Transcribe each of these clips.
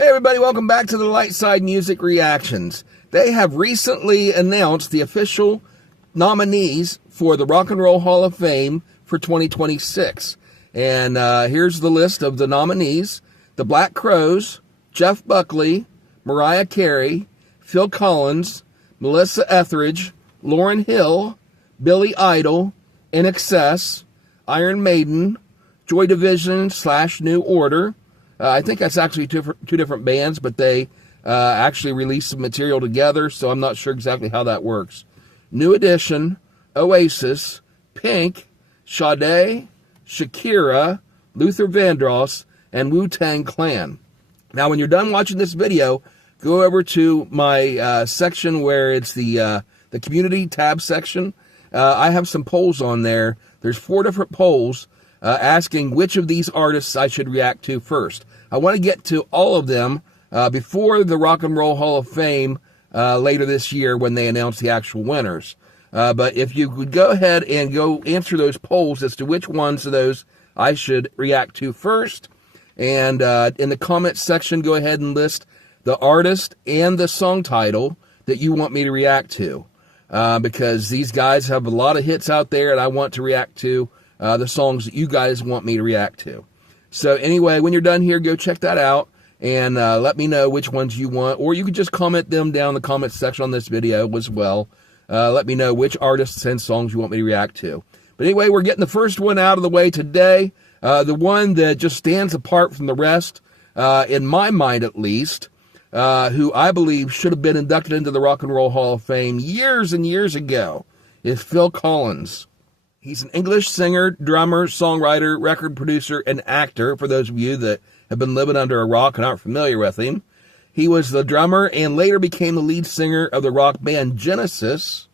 Hey everybody, welcome back to the Lightside Music Reactions. They have recently announced the official nominees for the Rock and Roll Hall of Fame for 2026. And here's the list of the nominees. The Black Crowes, Jeff Buckley, Mariah Carey, Phill Collins, Melissa Etheridge, Lauryn Hill, Billy Idol, INXS, Iron Maiden, Joy Division / New Order. I think that's actually two different bands, but they actually released some material together, so I'm not sure exactly how that works. New Edition, Oasis, Pink, Sade, Shakira, Luther Vandross, and Wu-Tang Clan. Now, when you're done watching this video, go over to my section where it's the community tab section. I have some polls on there. There's 4 different polls asking which of these artists I should react to first. I want to get to all of them before the Rock and Roll Hall of Fame later this year when they announce the actual winners. But if you could go ahead and go answer those polls as to which ones of those I should react to first. And in the comments section, go ahead and list the artist and the song title that you want me to react to. Because these guys have a lot of hits out there, and I want to react to the songs that you guys want me to react to. So anyway, when you're done here, go check that out and let me know which ones you want, or you can just comment them down in the comments section on this video as well. Let me know which artists and songs you want me to react to. But anyway, we're getting the first one out of the way today. The one that just stands apart from the rest, in my mind at least, who I believe should have been inducted into the Rock and Roll Hall of Fame years and years ago, is Phill Collins. He's an English singer, drummer, songwriter, record producer, and actor, for those of you that have been living under a rock and aren't familiar with him. He was the drummer and later became the lead singer of the rock band Genesis.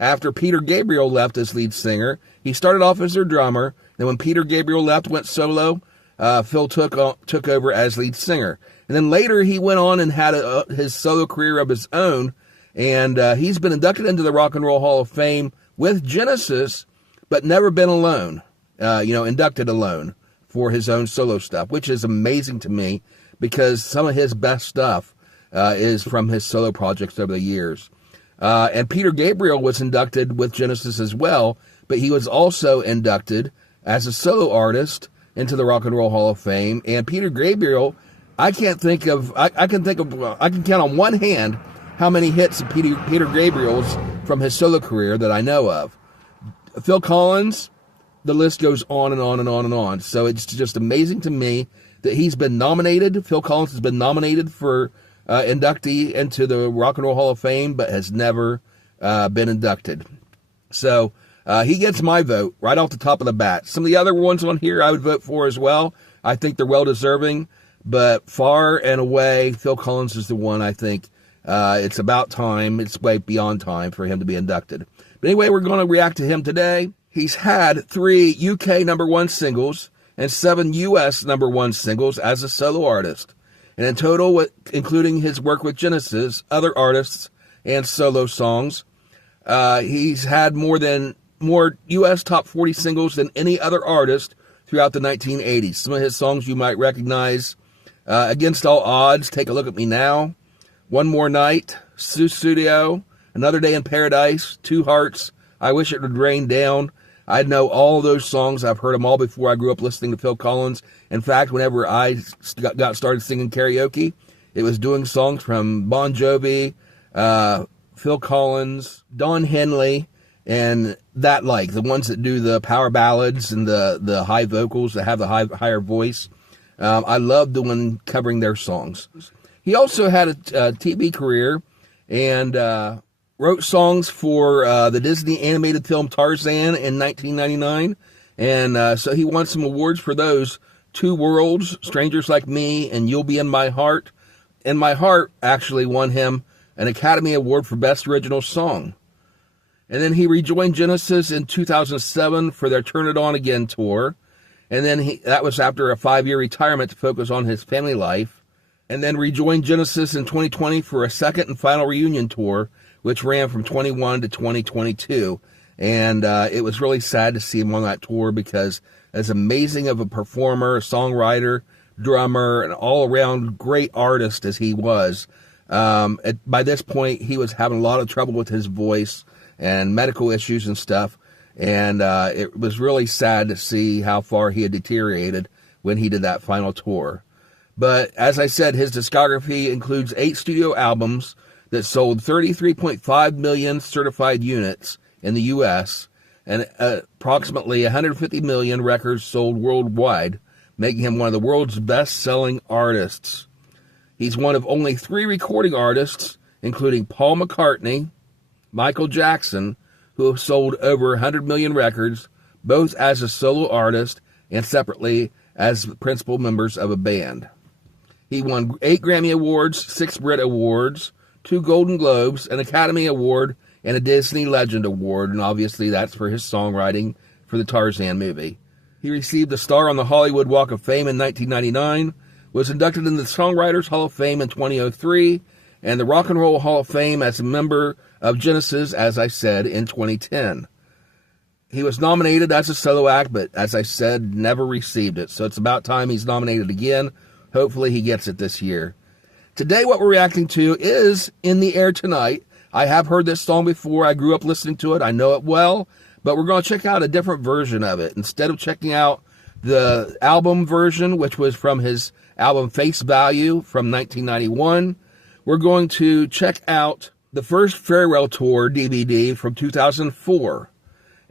After Peter Gabriel left as lead singer, he started off as their drummer. Then when Peter Gabriel left, went solo, Phill took over as lead singer. And then later he went on and had his solo career of his own. And he's been inducted into the Rock and Roll Hall of Fame with Genesis, but never been alone, inducted alone for his own solo stuff, which is amazing to me because some of his best stuff is from his solo projects over the years. And Peter Gabriel was inducted with Genesis as well, but he was also inducted as a solo artist into the Rock and Roll Hall of Fame. And Peter Gabriel, I can count on one hand how many hits of Peter Gabriel's from his solo career that I know of. Phill Collins, the list goes on and on and on and on. So it's just amazing to me that he's been nominated. Phill Collins has been nominated for inductee into the Rock and Roll Hall of Fame, but has never been inducted. So he gets my vote right off the top of the bat. Some of the other ones on here I would vote for as well. I think they're well-deserving, but far and away, Phill Collins is the one I think it's about time. It's way beyond time for him to be inducted. But anyway, we're going to react to him today. He's had 3 UK #1 singles and 7 US #1 singles as a solo artist. And in total, including his work with Genesis, other artists, and solo songs, he's had more US top 40 singles than any other artist throughout the 1980s. Some of his songs you might recognize: Against All Odds, Take a Look at Me Now, One More Night, Studio, Another Day in Paradise, Two Hearts, I Wish It Would Rain Down. I know all those songs. I've heard them all before I grew up listening to Phill Collins. In fact, whenever I got started singing karaoke, it was doing songs from Bon Jovi, Phill Collins, Don Henley, and the ones that do the power ballads and the high vocals that have the higher voice. I love the one covering their songs. He also had a TV career and wrote songs for the Disney animated film Tarzan in 1999. And so he won some awards for those: Two Worlds, Strangers Like Me, and You'll Be in My Heart. And My Heart actually won him an Academy Award for Best Original Song. And then he rejoined Genesis in 2007 for their Turn It On Again tour. And then that was after a 5-year retirement to focus on his family life. And then rejoined Genesis in 2020 for a second and final reunion tour, which ran from 21 to 2022. And it was really sad to see him on that tour because as amazing of a performer, a songwriter, drummer, an all-around great artist as he was. By this point, he was having a lot of trouble with his voice and medical issues and stuff. And it was really sad to see how far he had deteriorated when he did that final tour. But as I said, his discography includes 8 studio albums that sold 33.5 million certified units in the U.S. and approximately 150 million records sold worldwide, making him one of the world's best-selling artists. He's one of only 3 recording artists, including Paul McCartney, Michael Jackson, who have sold over 100 million records, both as a solo artist and separately as principal members of a band. He won 8 Grammy Awards, 6 Brit Awards, 2 Golden Globes, an Academy Award, and a Disney Legend Award, and obviously that's for his songwriting for the Tarzan movie. He received a star on the Hollywood Walk of Fame in 1999, was inducted in the Songwriters Hall of Fame in 2003, and the Rock and Roll Hall of Fame as a member of Genesis, as I said, in 2010. He was nominated as a solo act, but as I said, never received it. So it's about time he's nominated again. Hopefully he gets it this year. Today what we're reacting to is In the Air Tonight. I have heard this song before. I grew up listening to it. I know it well. But we're going to check out a different version of it. Instead of checking out the album version, which was from his album Face Value from 1991, we're going to check out the first farewell tour DVD from 2004.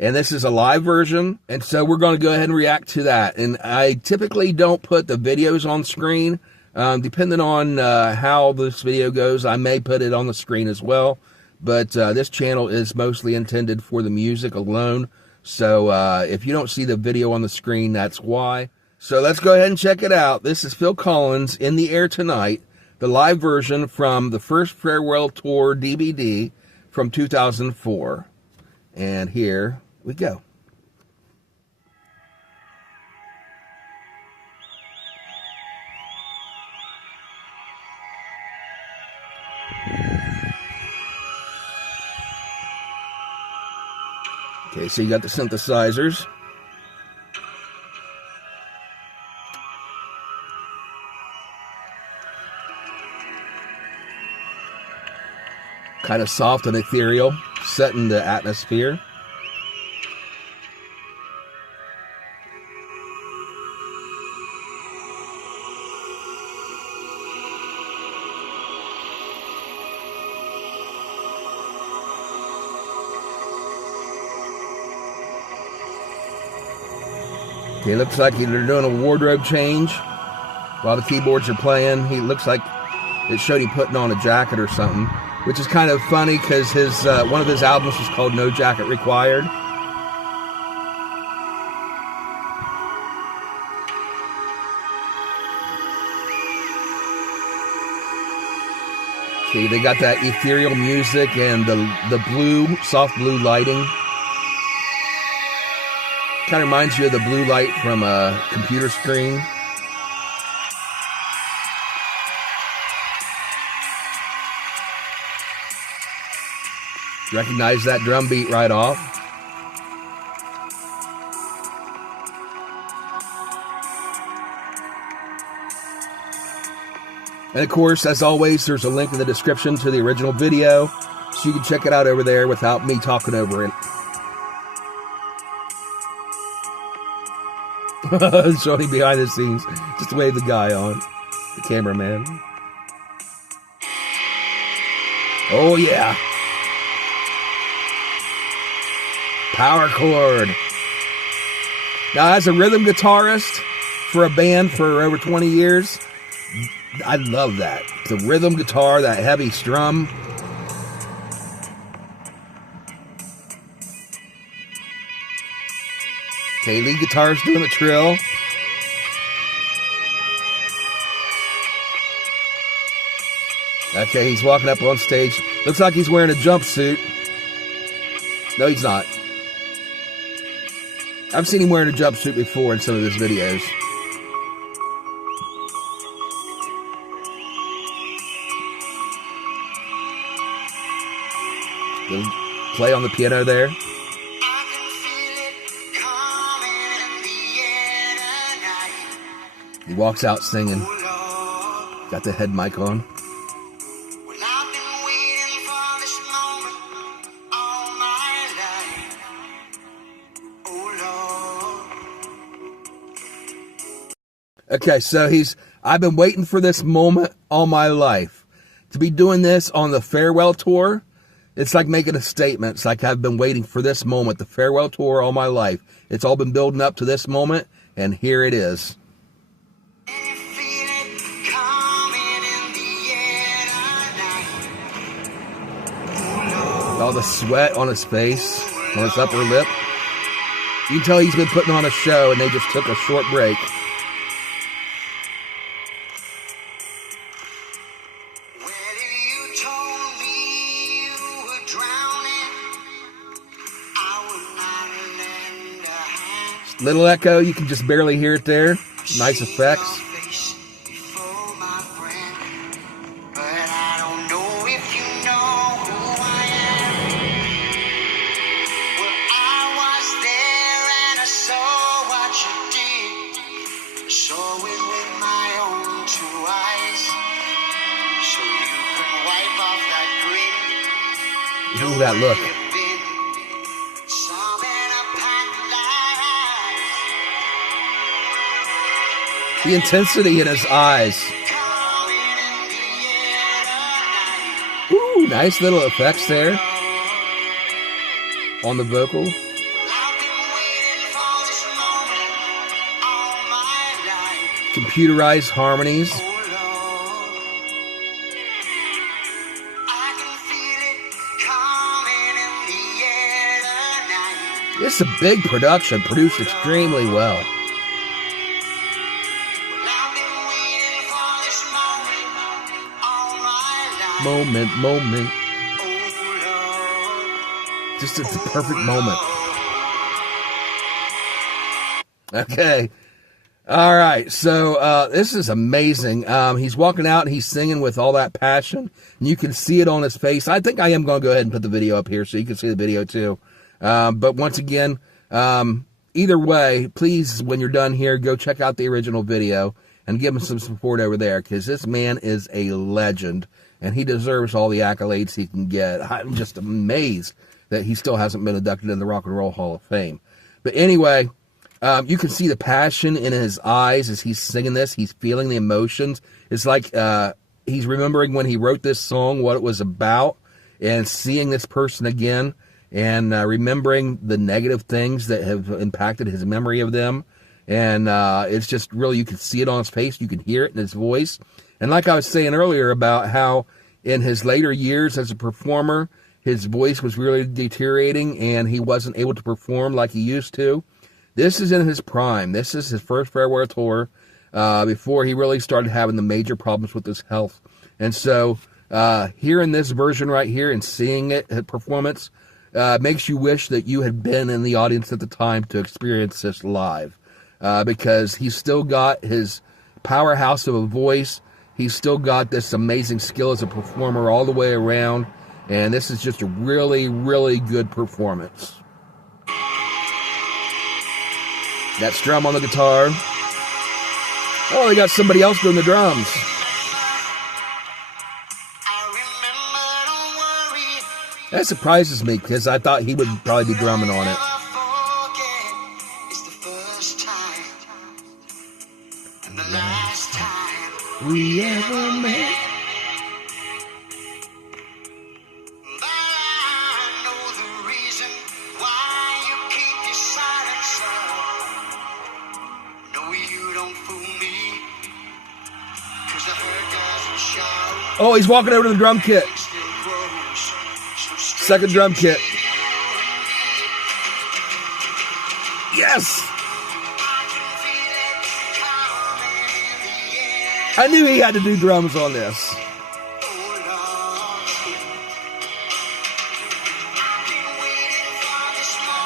And this is a live version, and so we're going to go ahead and react to that. And I typically don't put the videos on screen. Depending on how this video goes, I may put it on the screen as well. But this channel is mostly intended for the music alone. So if you don't see the video on the screen, that's why. So let's go ahead and check it out. This is Phill Collins, In the Air Tonight, the live version from the first farewell tour DVD from 2004. And here we go. Okay, so you got the synthesizers. Kind of soft and ethereal, setting the atmosphere. Okay, looks like they're doing a wardrobe change while the keyboards are playing. He looks like it showed him putting on a jacket or something, which is kind of funny because his one of his albums was called No Jacket Required. See, they got that ethereal music and the blue, soft blue lighting. Kind of reminds you of the blue light from a computer screen. Recognize that drum beat right off. And of course, as always, there's a link in the description to the original video, so you can check it out over there without me talking over it. Showing behind the scenes, just wave the guy on, the cameraman. Oh yeah. Power chord. Now, as a rhythm guitarist for a band for over 20 years, I love that. The rhythm guitar, that heavy strum. Okay, lead guitar's doing a trill. Okay, he's walking up on stage. Looks like he's wearing a jumpsuit. No, he's not. I've seen him wearing a jumpsuit before in some of his videos. Little play on the piano there. walks out singing. Got the head mic on. Okay, so I've been waiting for this moment all my life. To be doing this on the farewell tour, it's like making a statement. It's like I've been waiting for this moment, the farewell tour all my life. It's all been building up to this moment, and here it is. All the sweat on his face, on his upper lip. You can tell he's been putting on a show, and they just took a short break. Little echo, you can just barely hear it there. Nice effects. Look at that look. The intensity in his eyes. Ooh, nice little effects there on the vocal. Computerized harmonies. This is a big production, produced extremely well. Moment. Just it's the perfect moment. Okay. All right. So this is amazing. He's walking out and he's singing with all that passion. And you can see it on his face. I think I am going to go ahead and put the video up here so you can see the video too. But once again, either way, please, when you're done here, go check out the original video and give him some support over there, because this man is a legend and he deserves all the accolades he can get. I'm just amazed that he still hasn't been inducted in the Rock and Roll Hall of Fame. But anyway, you can see the passion in his eyes as he's singing this. He's feeling the emotions. It's like he's remembering when he wrote this song, what it was about, and seeing this person again, and remembering the negative things that have impacted his memory of them. And it's just really, you can see it on his face. You can hear it in his voice. And like I was saying earlier about how in his later years as a performer, his voice was really deteriorating and he wasn't able to perform like he used to. This is in his prime. This is his first farewell tour before he really started having the major problems with his health. And so hearing this version right here and seeing it at performance makes you wish that you had been in the audience at the time to experience this live, because he's still got his powerhouse of a voice. He's still got this amazing skill as a performer all the way around. And this is just a really, really good performance. That strum on the guitar. Oh, they got somebody else doing the drums. That surprises me because I thought he would probably be drumming on it. We ever met. Oh, he's walking over to the drum kit. Second drum kit. Yes! I knew he had to do drums on this.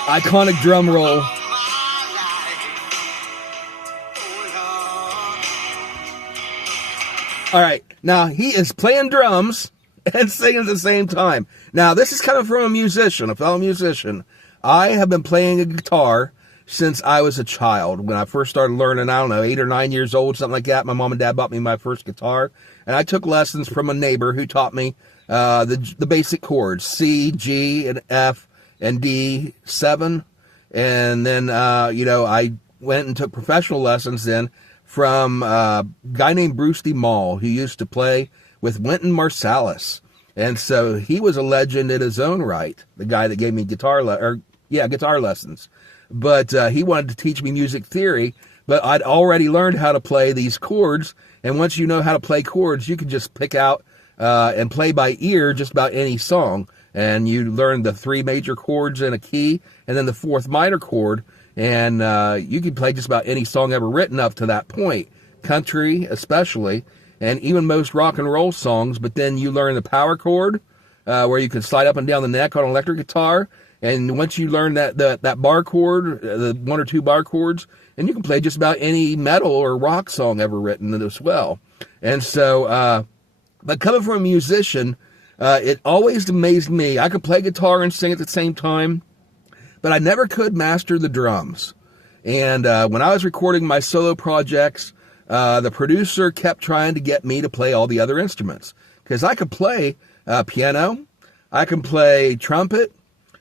Iconic drum roll. All right, now he is playing drums and singing at the same time. Now, this is coming from a musician, a fellow musician. I have been playing a guitar since I was a child. When I first started learning, I don't know, 8 or 9 years old, something like that, my mom and dad bought me my first guitar, and I took lessons from a neighbor who taught me the basic chords, C, G, and F, and D, 7. And then, I went and took professional lessons then from a guy named Bruce D. Mall, who used to play with Wynton Marsalis. And so he was a legend in his own right, the guy that gave me guitar lessons. But he wanted to teach me music theory, but I'd already learned how to play these chords. And once you know how to play chords, you can just pick out and play by ear just about any song. And you learn the 3 major chords in a key, and then the 4th minor chord, and you can play just about any song ever written up to that point, country especially, and even most rock and roll songs. But then you learn the power chord, where you can slide up and down the neck on an electric guitar, and once you learn that bar chord, the 1 or 2 bar chords, and you can play just about any metal or rock song ever written as well. And so, but coming from a musician, it always amazed me. I could play guitar and sing at the same time, but I never could master the drums. And when I was recording my solo projects, the producer kept trying to get me to play all the other instruments, because I could play piano, I can play trumpet,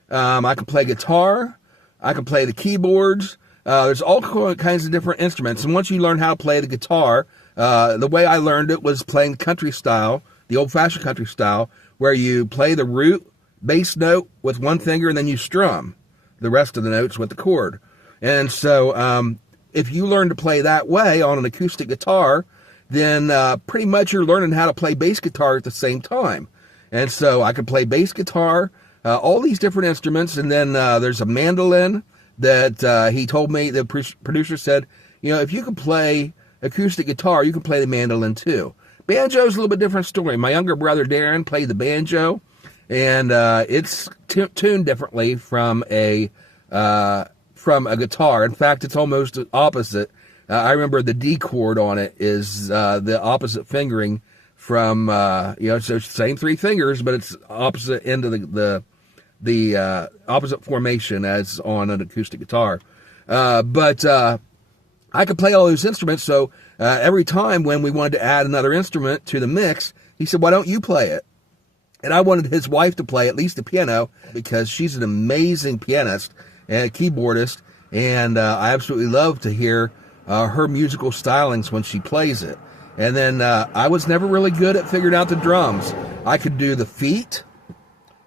I can play guitar, I can play the keyboards. There's all kinds of different instruments. And once you learn how to play the guitar, the way I learned it was playing country style, the old-fashioned country style, where you play the root bass note with one finger and then you strum the rest of the notes with the chord. And so if you learn to play that way on an acoustic guitar, then pretty much you're learning how to play bass guitar at the same time. And so I could play bass guitar, all these different instruments, and then there's a mandolin that he told me, the producer said, if you could play acoustic guitar, you can play the mandolin too. Banjo is a little bit different story. My younger brother Darren played the banjo, and it's tuned differently from a guitar. In fact, it's almost opposite. I remember the D chord on it is the opposite fingering from so same 3 fingers, but it's opposite end of the opposite formation as on an acoustic guitar. But I could play all those instruments, so every time when we wanted to add another instrument to the mix, he said, why don't you play it? And I wanted his wife to play at least the piano, because she's an amazing pianist and a keyboardist, and I absolutely love to hear her musical stylings when she plays it. And then I was never really good at figuring out the drums. I could do the feet,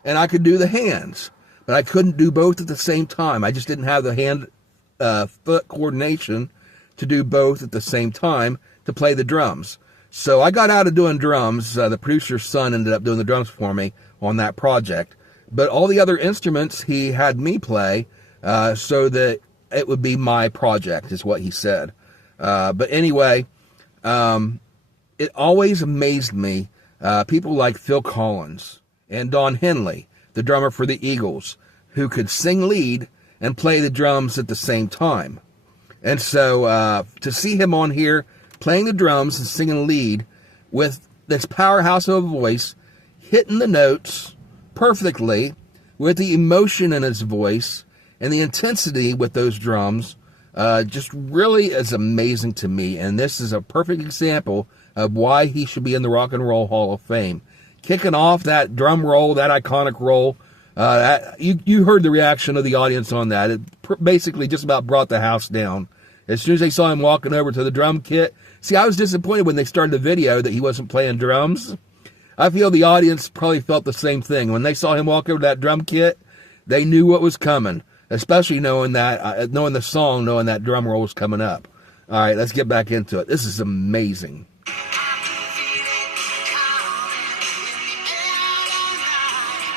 and I could do the hands, but I couldn't do both at the same time. I just didn't have the hand-foot coordination to do both at the same time to play the drums. So I got out of doing drums. The producer's son ended up doing the drums for me on that project. But all the other instruments he had me play so that it would be my project, is what he said. But anyway, it always amazed me, people like Phill Collins and Don Henley, the drummer for the Eagles, who could sing lead and play the drums at the same time. And so to see him on here playing the drums and singing lead with this powerhouse of a voice, hitting the notes perfectly with the emotion in his voice and the intensity with those drums, just really is amazing to me. And this is a perfect example of why he should be in the Rock and Roll Hall of Fame. Kicking off that drum roll, that iconic roll, you heard the reaction of the audience on that. It basically just about brought the house down. As soon as they saw him walking over to the drum kit. See, I was disappointed when they started the video that he wasn't playing drums. I feel the audience probably felt the same thing. When they saw him walk over to that drum kit, they knew what was coming. Especially knowing the song, knowing that drum roll was coming up. All right, let's get back into it. This is amazing.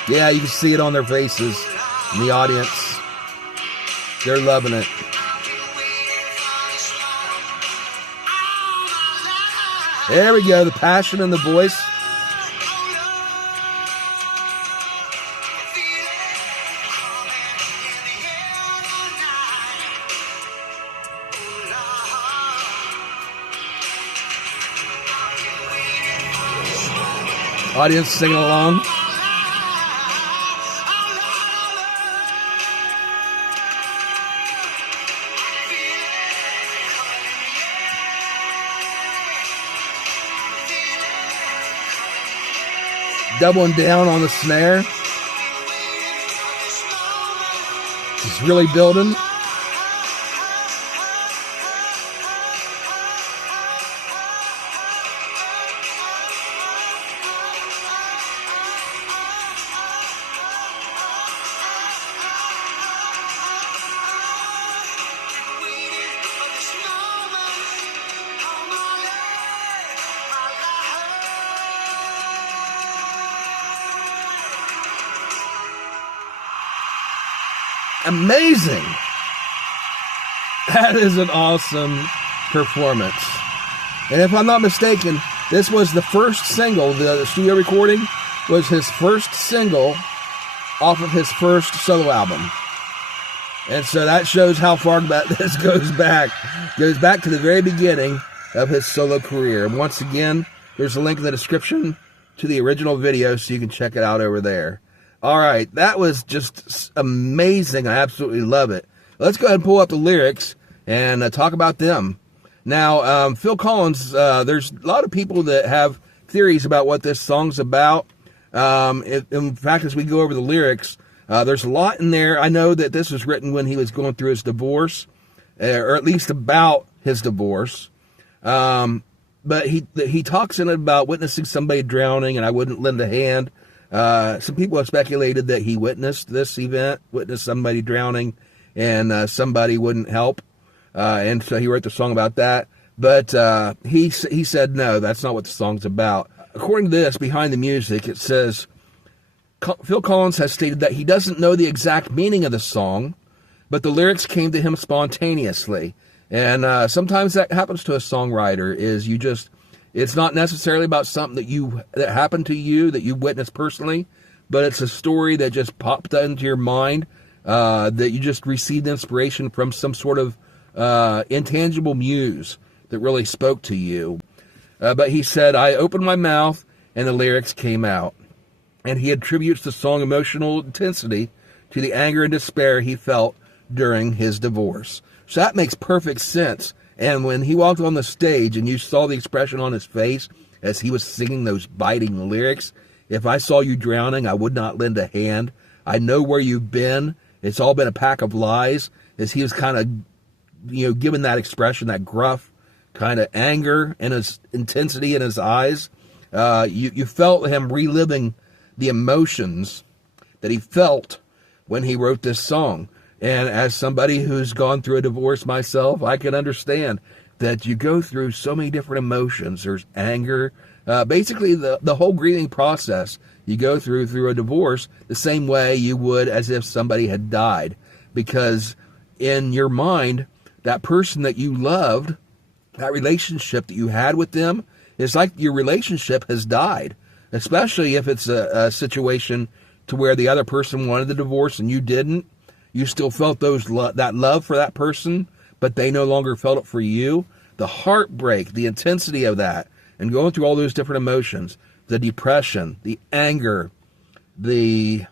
Yeah, you can see it on their faces in the audience. They're loving it. There we go, the passion in the voice. Audience singing along. doubling down on the snare. He's really building. Amazing. That is an awesome performance. And if I'm not mistaken, this was the first single, the studio recording was his first single off of his first solo album. And so that shows how far back this goes back. Goes back to the very beginning of his solo career. And once again, there's a link in the description to the original video so you can check it out over there. All right, that was just amazing. I absolutely love it. Let's go ahead and pull up the lyrics and talk about them. Now, Phill Collins, there's a lot of people that have theories about what this song's about. In fact, as we go over the lyrics, there's a lot in there. I know that this was written when he was going through his divorce, or at least about his divorce. But he talks in it about witnessing somebody drowning, and I wouldn't lend a hand. Some people have speculated that he witnessed this event, witnessed somebody drowning, and somebody wouldn't help. And so he wrote the song about that. But he said, no, that's not what the song's about. According to this, behind the music, it says, Phill Collins has stated that he doesn't know the exact meaning of the song, but the lyrics came to him spontaneously. And sometimes that happens to a songwriter, is it's not necessarily about something that happened to you, that you witnessed personally, but it's a story that just popped into your mind, that you just received inspiration from some sort of intangible muse that really spoke to you. But he said, I opened my mouth and the lyrics came out. And he attributes the song emotional intensity to the anger and despair he felt during his divorce. So that makes perfect sense. And when he walked on the stage and you saw the expression on his face as he was singing those biting lyrics, if I saw you drowning, I would not lend a hand. I know where you've been. It's all been a pack of lies. As he was kind of, giving that expression, that gruff kind of anger and his intensity in his eyes, you felt him reliving the emotions that he felt when he wrote this song. And as somebody who's gone through a divorce myself, I can understand that you go through so many different emotions. There's anger, basically the whole grieving process you go through a divorce the same way you would as if somebody had died. Because in your mind, that person that you loved, that relationship that you had with them, it's like your relationship has died. Especially if it's a situation to where the other person wanted the divorce and you didn't. You still felt that love for that person, but they no longer felt it for you. The heartbreak, the intensity of that, and going through all those different emotions, the depression, the anger, the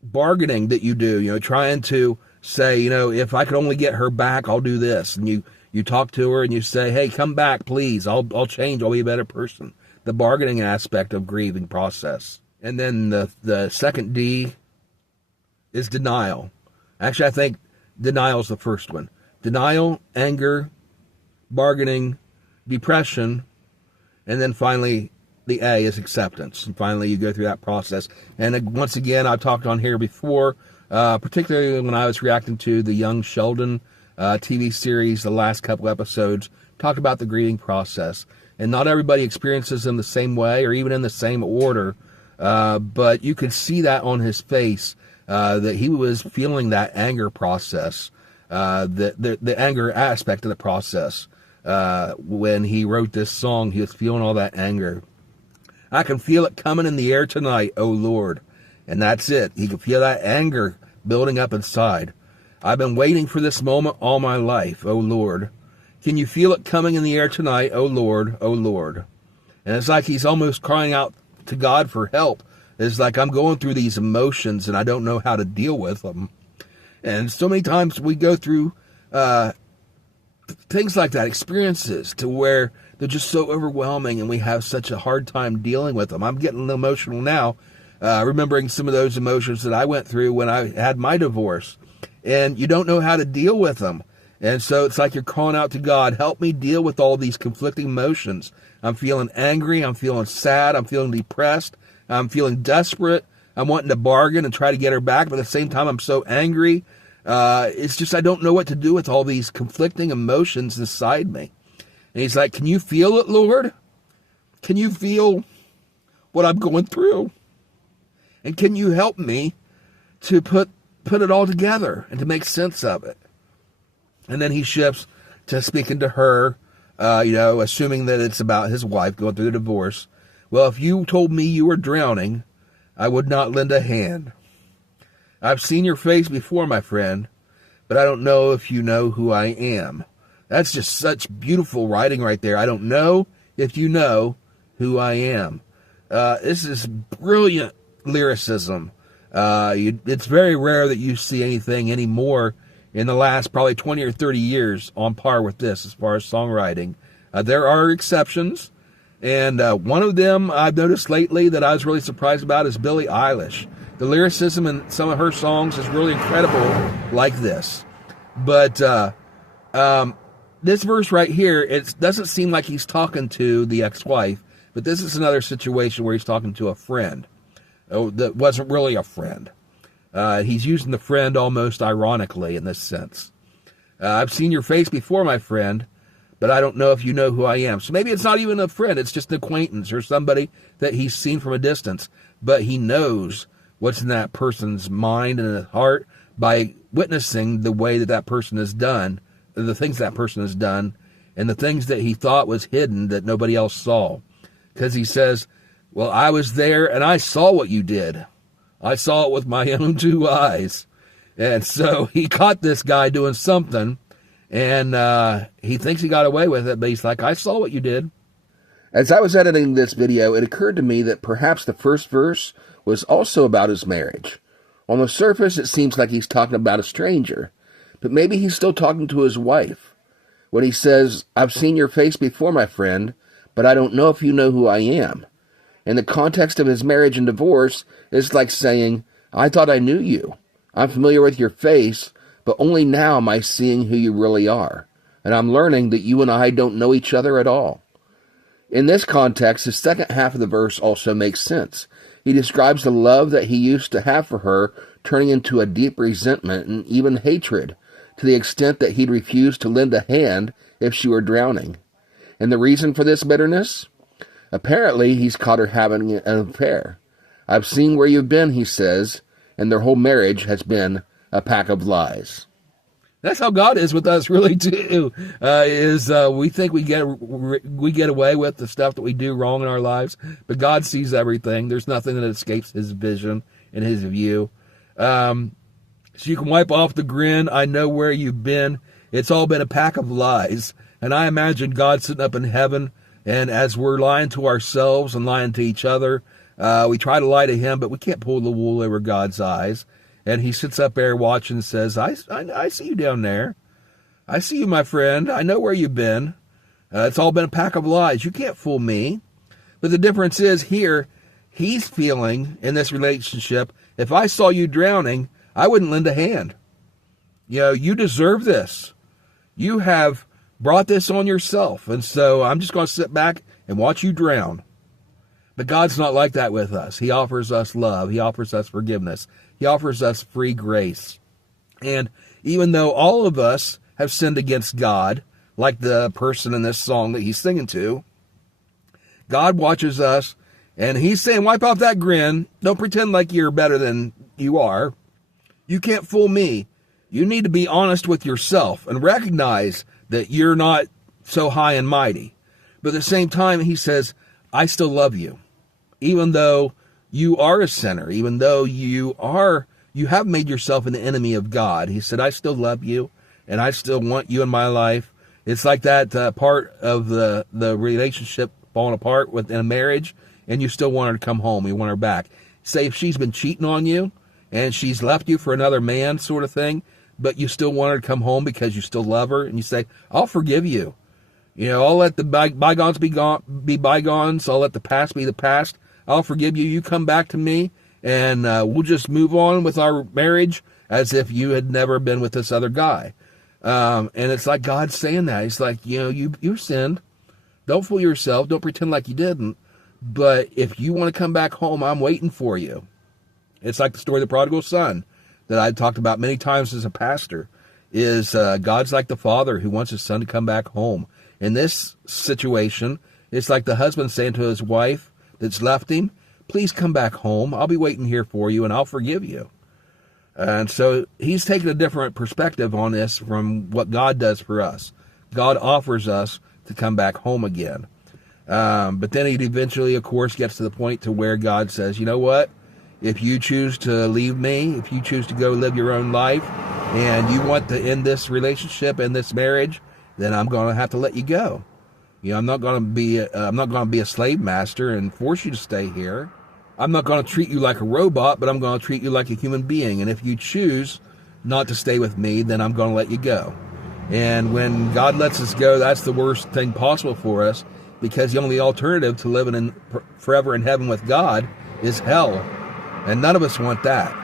bargaining that you do, trying to say, if I could only get her back, I'll do this. And you talk to her and you say, hey, come back, please. I'll change. I'll be a better person. The bargaining aspect of grieving process. And then the second D is denial. Actually, I think denial is the first one. Denial, anger, bargaining, depression, and then finally the A is acceptance. And finally you go through that process. And once again, I've talked on here before, particularly when I was reacting to the Young Sheldon TV series, the last couple episodes, talked about the grieving process. And not everybody experiences them the same way or even in the same order, but you could see that on his face, that he was feeling that anger process, the anger aspect of the process. When he wrote this song, he was feeling all that anger. I can feel it coming in the air tonight, oh Lord. And that's it. He could feel that anger building up inside. I've been waiting for this moment all my life, oh Lord. Can you feel it coming in the air tonight, oh Lord, oh Lord? And it's like he's almost crying out to God for help. It's like, I'm going through these emotions and I don't know how to deal with them. And so many times we go through things like that, experiences to where they're just so overwhelming, and we have such a hard time dealing with them. I'm getting a little emotional now, remembering some of those emotions that I went through when I had my divorce. And you don't know how to deal with them. And so it's like you're calling out to God, help me deal with all these conflicting emotions. I'm feeling angry. I'm feeling sad. I'm feeling depressed. I'm feeling desperate. I'm wanting to bargain and try to get her back. But at the same time, I'm so angry. It's just I don't know what to do with all these conflicting emotions inside me. And he's like, can you feel it, Lord? Can you feel what I'm going through? And can you help me to put it all together and to make sense of it? And then he shifts to speaking to her, assuming that it's about his wife going through the divorce. Well, if you told me you were drowning, I would not lend a hand. I've seen your face before, my friend, but I don't know if you know who I am. That's just such beautiful writing right there. I don't know if you know who I am. This is brilliant lyricism. It's very rare that you see anything anymore in the last probably 20 or 30 years on par with this as far as songwriting. There are exceptions, and one of them I've noticed lately that I was really surprised about is Billie Eilish. The lyricism in some of her songs is really incredible like this. But this verse right here, it doesn't seem like he's talking to the ex-wife, but this is another situation where he's talking to a friend. Oh, that wasn't really a friend. He's using the friend almost ironically in this sense. I've seen your face before, my friend, but I don't know if you know who I am. So maybe it's not even a friend. It's just an acquaintance or somebody that he's seen from a distance, but he knows what's in that person's mind and heart by witnessing the way that person has done, the things that person has done, and the things that he thought was hidden that nobody else saw. Because he says, well, I was there and I saw what you did. I saw it with my own two eyes. And so he caught this guy doing something, and he thinks he got away with it, but he's like, I saw what you did. As I was editing this video, it occurred to me that perhaps the first verse was also about his marriage. On the surface, it seems like he's talking about a stranger, but maybe he's still talking to his wife. When he says, I've seen your face before, my friend, but I don't know if you know who I am. In the context of his marriage and divorce, it's like saying, I thought I knew you. I'm familiar with your face, but only now am I seeing who you really are. And I'm learning that you and I don't know each other at all. In this context, the second half of the verse also makes sense. He describes the love that he used to have for her turning into a deep resentment and even hatred, to the extent that he'd refuse to lend a hand if she were drowning. And the reason for this bitterness? Apparently, he's caught her having an affair. I've seen where you've been, he says, and their whole marriage has been a pack of lies. That's how God is with us, really, too. We think we get away with the stuff that we do wrong in our lives, but God sees everything. There's nothing that escapes his vision and his view. So you can wipe off the grin. I know where you've been. It's all been a pack of lies. And I imagine God sitting up in heaven, and as we're lying to ourselves and lying to each other, we try to lie to him, but we can't pull the wool over God's eyes. And he sits up there watching and says, I see you down there. I see you, my friend. I know where you've been. It's all been a pack of lies. You can't fool me. But the difference is here, he's feeling in this relationship, if I saw you drowning, I wouldn't lend a hand. You deserve this. You have brought this on yourself. And so I'm just going to sit back and watch you drown. But God's not like that with us. He offers us love. He offers us forgiveness. He offers us free grace. And even though all of us have sinned against God, like the person in this song that he's singing to, God watches us, and he's saying, wipe off that grin. Don't pretend like you're better than you are. You can't fool me. You need to be honest with yourself and recognize that you're not so high and mighty. But at the same time, he says, I still love you. Even though you are a sinner, even though you have made yourself an enemy of God. He said, I still love you, and I still want you in my life. It's like that part of the relationship falling apart within a marriage, and you still want her to come home. You want her back. Say if she's been cheating on you, and she's left you for another man sort of thing, but you still want her to come home because you still love her, and you say, I'll forgive you. I'll let the bygones be bygones. I'll let the past be the past. I'll forgive you. You come back to me, and we'll just move on with our marriage as if you had never been with this other guy. And it's like God saying that. He's like, you sinned. Don't fool yourself. Don't pretend like you didn't. But if you want to come back home, I'm waiting for you. It's like the story of the prodigal son that I've talked about many times as a pastor. Is God's like the father who wants his son to come back home. In this situation, it's like the husband saying to his wife that's left him, please come back home. I'll be waiting here for you, and I'll forgive you. And so he's taking a different perspective on this from what God does for us. God offers us to come back home again. But then he eventually, of course, gets to the point to where God says, you know what? If you choose to leave me, if you choose to go live your own life, and you want to end this relationship and this marriage, then I'm going to have to let you go. I'm not going to be a slave master and force you to stay here. I'm not going to treat you like a robot, but I'm going to treat you like a human being. And if you choose not to stay with me, then I'm going to let you go. And when God lets us go, that's the worst thing possible for us, because the only alternative to living forever in heaven with God is hell. And none of us want that.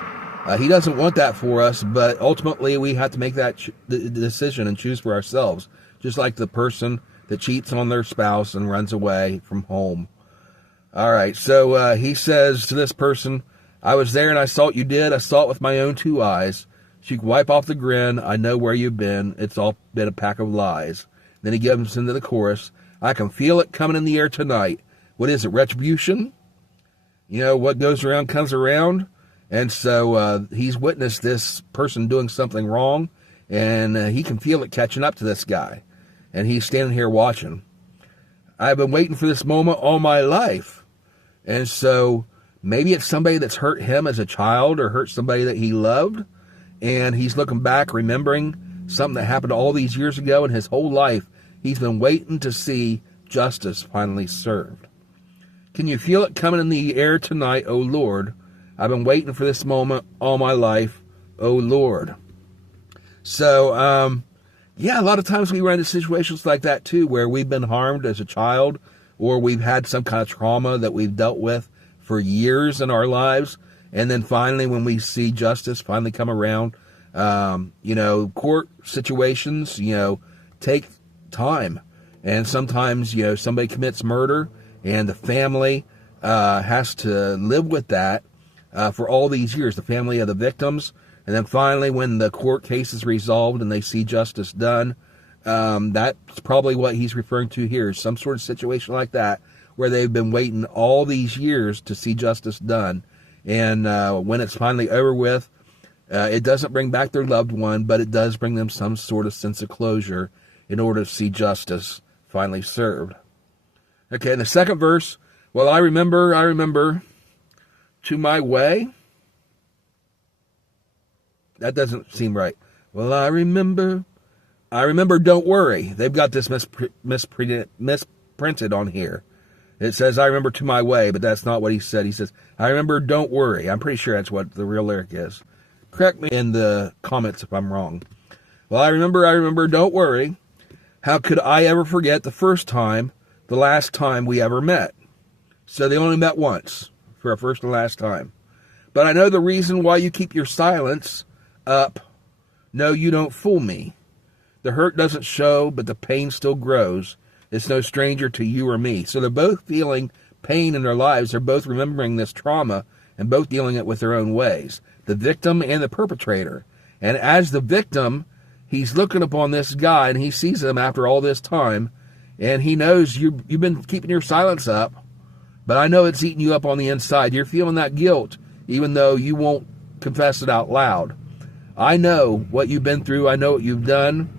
He doesn't want that for us, but ultimately we have to make that the decision and choose for ourselves, just like the person that cheats on their spouse and runs away from home. All right, so he says to this person, I was there and I saw what you did. I saw it with my own two eyes. She can wipe off the grin. I know where you've been. It's all been a pack of lies. Then he gives into the chorus. I can feel it coming in the air tonight. What is it, retribution? What goes around comes around. And so he's witnessed this person doing something wrong, and he can feel it catching up to this guy. And he's standing here watching. I've been waiting for this moment all my life. And so maybe it's somebody that's hurt him as a child or hurt somebody that he loved. And he's looking back, remembering something that happened all these years ago, and his whole life he's been waiting to see justice finally served. Can you feel it coming in the air tonight, O Lord? I've been waiting for this moment all my life, O Lord. So, a lot of times we run into situations like that too, where we've been harmed as a child, or we've had some kind of trauma that we've dealt with for years in our lives. And then finally, when we see justice finally come around, court situations, take time. And sometimes, somebody commits murder and the family has to live with that for all these years, the family of the victims. And then finally, when the court case is resolved and they see justice done, that's probably what he's referring to here, some sort of situation like that, where they've been waiting all these years to see justice done. And when it's finally over with, it doesn't bring back their loved one, but it does bring them some sort of sense of closure in order to see justice finally served. Okay, in the second verse, well, I remember to my way. That doesn't seem right. Well, I remember, don't worry. They've got this misprinted on here. It says, I remember to my way, but that's not what he said. He says, I remember, don't worry. I'm pretty sure that's what the real lyric is. Correct me in the comments if I'm wrong. Well, I remember, don't worry. How could I ever forget the first time, the last time we ever met? So they only met once for a first and last time. But I know the reason why you keep your silence up. No, you don't fool me. The hurt doesn't show, but the pain still grows. It's no stranger to you or me. So they're both feeling pain in their lives. They're both remembering this trauma and both dealing it with their own ways. The victim and the perpetrator. And as the victim, he's looking upon this guy and he sees him after all this time. And he knows you've been keeping your silence up. But I know it's eating you up on the inside. You're feeling that guilt, even though you won't confess it out loud. I know what you've been through. I know what you've done.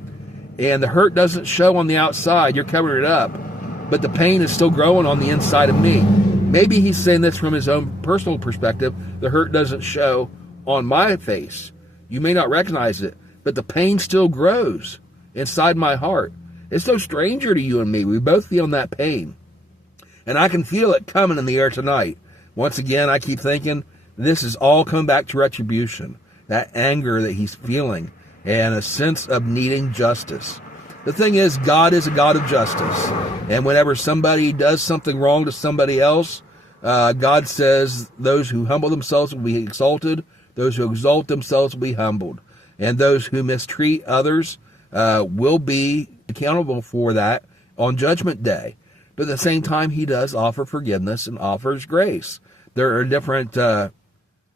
And the hurt doesn't show on the outside. You're covering it up. But the pain is still growing on the inside of me. Maybe he's saying this from his own personal perspective. The hurt doesn't show on my face. You may not recognize it, but the pain still grows inside my heart. It's no stranger to you and me. We both feel that pain. And I can feel it coming in the air tonight. Once again, I keep thinking, this is all coming back to retribution. That anger that he's feeling and a sense of needing justice. The thing is, God is a God of justice. And whenever somebody does something wrong to somebody else, God says those who humble themselves will be exalted, those who exalt themselves will be humbled, and those who mistreat others will be accountable for that on Judgment Day. But at the same time, he does offer forgiveness and offers grace. There are different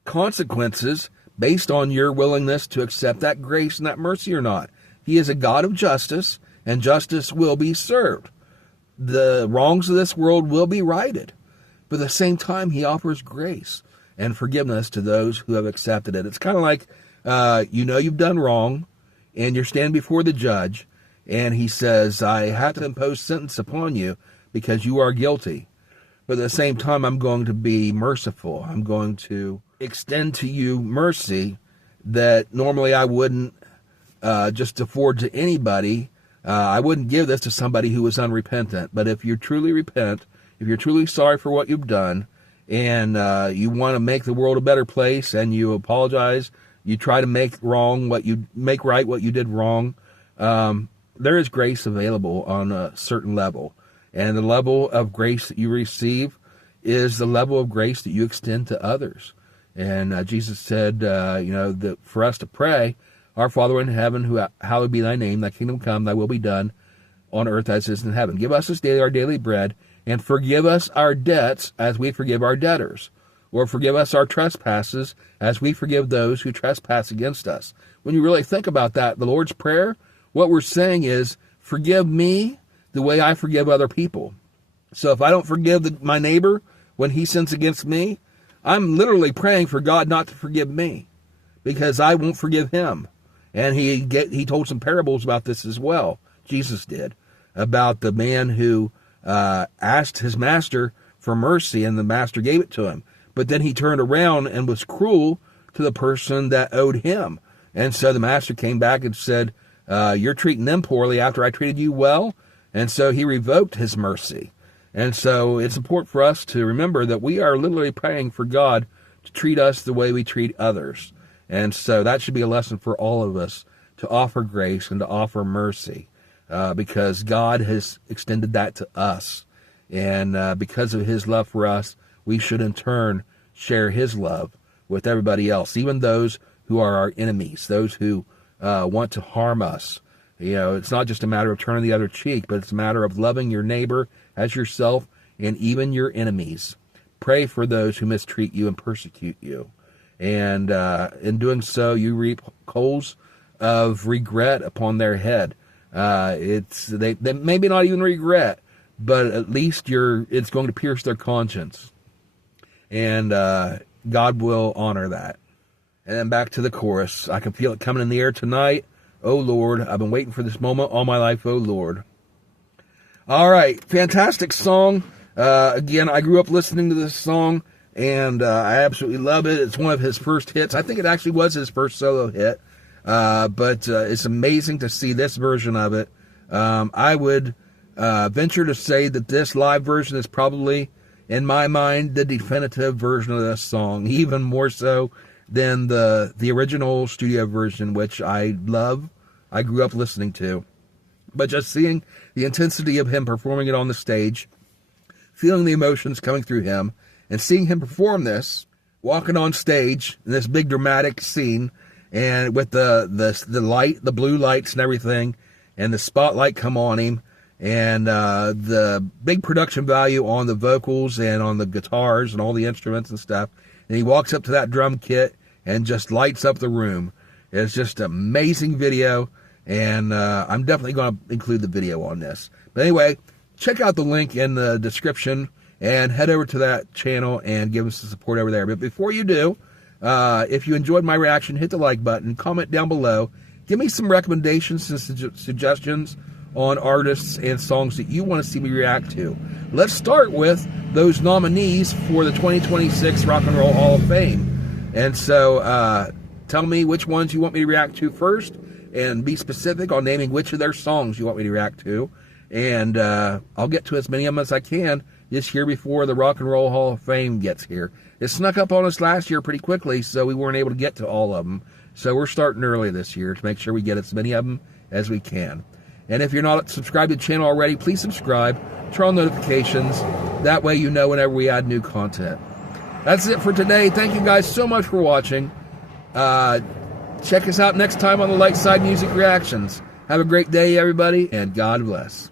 consequences based on your willingness to accept that grace and that mercy or not. He is a God of justice, and justice will be served. The wrongs of this world will be righted. But at the same time, he offers grace and forgiveness to those who have accepted it. It's kind of like, you've done wrong, and you're standing before the judge, and he says, I have to impose sentence upon you because you are guilty. But at the same time, I'm going to be merciful. I'm going to extend to you mercy that normally I wouldn't just afford to anybody. I wouldn't give this to somebody who was unrepentant. But if you truly repent, if you're truly sorry for what you've done, and you want to make the world a better place, and you apologize, you try to make right what you did wrong, there is grace available on a certain level. And the level of grace that you receive is the level of grace that you extend to others. And Jesus said, that for us to pray, our Father in heaven, who hallowed be thy name, thy kingdom come, thy will be done on earth as it is in heaven. Give us this day our daily bread, and forgive us our debts as we forgive our debtors. Or forgive us our trespasses as we forgive those who trespass against us. When you really think about that, the Lord's Prayer, what we're saying is, forgive me the way I forgive other people. So if I don't forgive my neighbor when he sins against me, I'm literally praying for God not to forgive me, because I won't forgive him. And he told some parables about this as well. Jesus did, about the man who asked his master for mercy, and the master gave it to him. But then he turned around and was cruel to the person that owed him. And so the master came back and said, you're treating them poorly after I treated you well. And so he revoked his mercy. And so it's important for us to remember that we are literally praying for God to treat us the way we treat others. And so that should be a lesson for all of us, to offer grace and to offer mercy, because God has extended that to us. And because of his love for us, we should in turn share his love with everybody else, even those who are our enemies, those who want to harm us. It's not just a matter of turning the other cheek, but it's a matter of loving your neighbor as yourself, and even your enemies. Pray for those who mistreat you and persecute you. And in doing so, you reap coals of regret upon their head. They maybe not even regret, but at least it's going to pierce their conscience. And God will honor that. And then back to the chorus. I can feel it coming in the air tonight. Oh, Lord, I've been waiting for this moment all my life, oh, Lord. All right, fantastic song. Again, I grew up listening to this song, and I absolutely love it. It's one of his first hits. I think it actually was his first solo hit, but it's amazing to see this version of it. I would venture to say that this live version is probably, in my mind, the definitive version of this song, even more so than the original studio version, which I love. I grew up listening to. But just seeing the intensity of him performing it on the stage, feeling the emotions coming through him, and seeing him perform this, walking on stage in this big dramatic scene, and with the light, the blue lights and everything, and the spotlight come on him, and the big production value on the vocals and on the guitars and all the instruments and stuff, and he walks up to that drum kit and just lights up the room. It's just an amazing video. And I'm definitely going to include the video on this. But anyway, check out the link in the description and head over to that channel and give us some support over there. But before you do, if you enjoyed my reaction, hit the like button, comment down below, give me some recommendations and suggestions on artists and songs that you want to see me react to. Let's start with those nominees for the 2026 Rock and Roll Hall of Fame. And so tell me which ones you want me to react to first, and be specific on naming which of their songs you want me to react to. And I'll get to as many of them as I can this year before the Rock and Roll Hall of Fame gets here. It snuck up on us last year pretty quickly, so we weren't able to get to all of them. So we're starting early this year to make sure we get as many of them as we can. And if you're not subscribed to the channel already, please subscribe, turn on notifications. That way you know whenever we add new content. That's it for today. Thank you guys so much for watching. Check us out next time on the Light Side Music Reactions. Have a great day, everybody, and God bless.